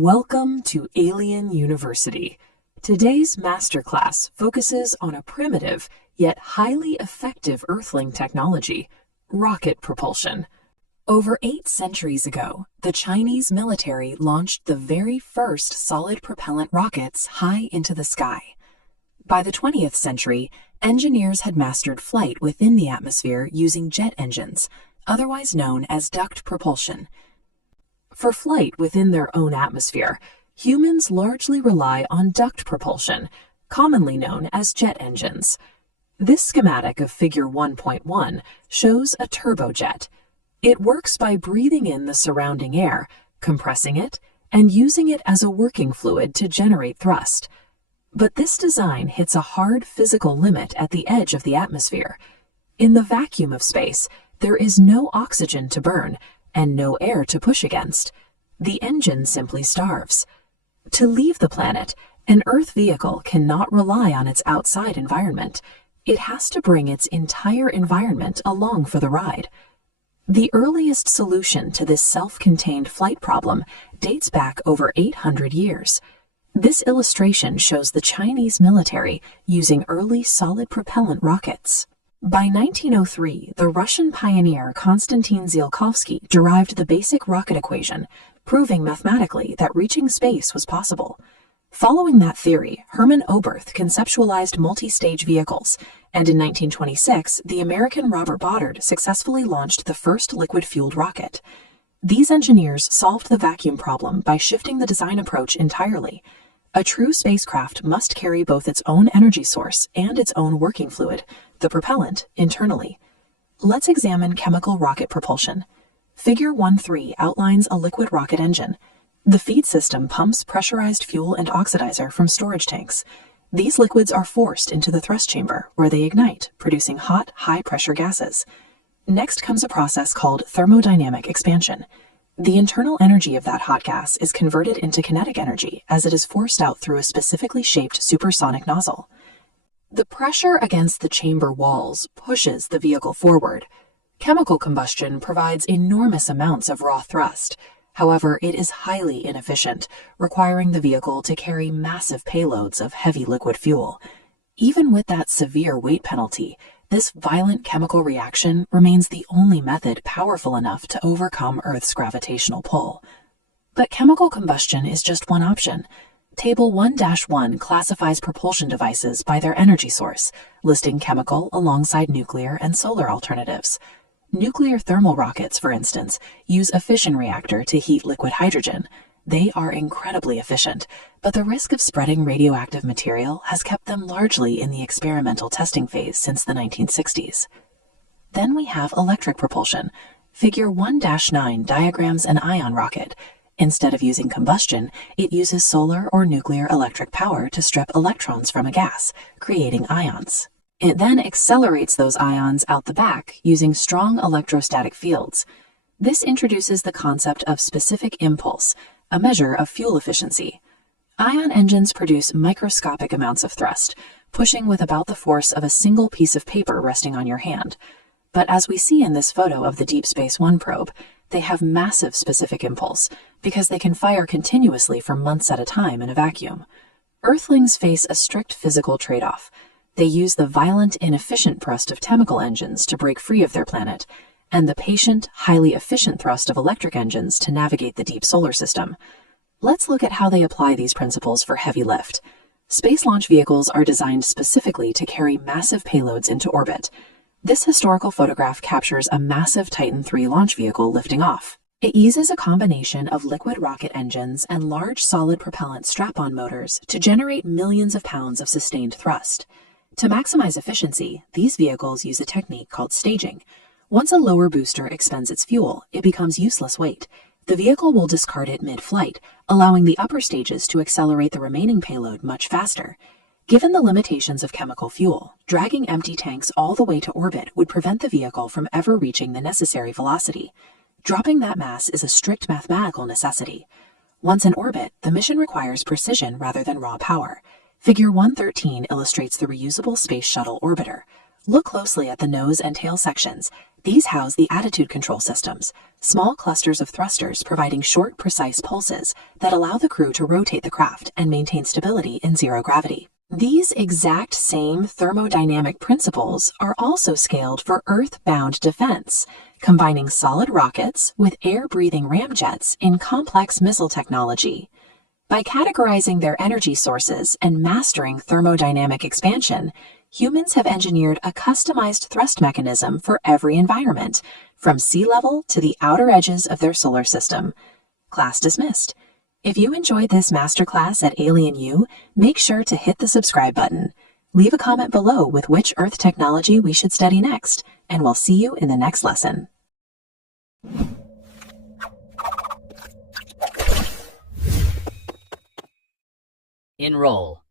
Welcome to Alien University. Today's masterclass focuses on a primitive yet highly effective Earthling technology, rocket propulsion. Over 8 centuries ago, the Chinese military launched the very first solid propellant rockets high into the sky. By the 20th century, engineers had mastered flight within the atmosphere using jet engines, otherwise known as duct propulsion. For flight within their own atmosphere, humans largely rely on duct propulsion, commonly known as jet engines. This schematic of Figure 1.1 shows a turbojet. It works by breathing in the surrounding air, compressing it, and using it as a working fluid to generate thrust. But this design hits a hard physical limit at the edge of the atmosphere. In the vacuum of space, there is no oxygen to burn, and no air to push against. The engine simply starves. To leave the planet, an Earth vehicle cannot rely on its outside environment. It has to bring its entire environment along for the ride. The earliest solution to this self-contained flight problem dates back over 800 years. This illustration shows the Chinese military using early solid propellant rockets. By 1903, the Russian pioneer Konstantin Tsiolkovsky derived the basic rocket equation, proving mathematically that reaching space was possible. Following that theory, Hermann Oberth conceptualized multi-stage vehicles, and in 1926, the American Robert Goddard successfully launched the first liquid-fueled rocket. These engineers solved the vacuum problem by shifting the design approach entirely. A true spacecraft must carry both its own energy source and its own working fluid, the propellant, internally. Let's examine chemical rocket propulsion. Figure 1.3 outlines a liquid rocket engine. The feed system pumps pressurized fuel and oxidizer from storage tanks. These liquids are forced into the thrust chamber, where they ignite, producing hot, high-pressure gases. Next comes a process called thermodynamic expansion. The internal energy of that hot gas is converted into kinetic energy as it is forced out through a specifically shaped supersonic nozzle. The pressure against the chamber walls pushes the vehicle forward. Chemical combustion provides enormous amounts of raw thrust. However, it is highly inefficient, requiring the vehicle to carry massive payloads of heavy liquid fuel. Even with that severe weight penalty, this violent chemical reaction remains the only method powerful enough to overcome Earth's gravitational pull. But chemical combustion is just one option. Table 1-1 classifies propulsion devices by their energy source, listing chemical alongside nuclear and solar alternatives. Nuclear thermal rockets, for instance, use a fission reactor to heat liquid hydrogen. They are incredibly efficient, but the risk of spreading radioactive material has kept them largely in the experimental testing phase since the 1960s. Then we have electric propulsion. Figure 1-9 diagrams an ion rocket. Instead of using combustion, it uses solar or nuclear electric power to strip electrons from a gas, creating ions. It then accelerates those ions out the back using strong electrostatic fields. This introduces the concept of specific impulse, a measure of fuel efficiency. Ion engines produce microscopic amounts of thrust, pushing with about the force of a single piece of paper resting on your hand. But as we see in this photo of the Deep Space One probe, they have massive specific impulse because they can fire continuously for months at a time in a vacuum. Earthlings face a strict physical trade-off. They use the violent, inefficient thrust of chemical engines to break free of their planet, and the patient, highly efficient thrust of electric engines to navigate the deep solar system. Let's look at how they apply these principles for heavy lift. Space launch vehicles are designed specifically to carry massive payloads into orbit. This historical photograph captures a massive Titan III launch vehicle lifting off. It uses a combination of liquid rocket engines and large solid propellant strap-on motors to generate millions of pounds of sustained thrust. To maximize efficiency, these vehicles use a technique called staging. Once a lower booster expends its fuel, it becomes useless weight. The vehicle will discard it mid-flight, allowing the upper stages to accelerate the remaining payload much faster. Given the limitations of chemical fuel, dragging empty tanks all the way to orbit would prevent the vehicle from ever reaching the necessary velocity. Dropping that mass is a strict mathematical necessity. Once in orbit, the mission requires precision rather than raw power. Figure 113 illustrates the reusable Space Shuttle orbiter. Look closely at the nose and tail sections. These house the attitude control systems, small clusters of thrusters providing short, precise pulses that allow the crew to rotate the craft and maintain stability in zero gravity. These exact same thermodynamic principles are also scaled for Earth-bound defense, combining solid rockets with air-breathing ramjets in complex missile technology. By categorizing their energy sources and mastering thermodynamic expansion, humans have engineered a customized thrust mechanism for every environment, from sea level to the outer edges of their solar system. Class dismissed. If you enjoyed this masterclass at Alien U, make sure to hit the subscribe button. Leave a comment below with which Earth technology we should study next, and we'll see you in the next lesson. Enroll.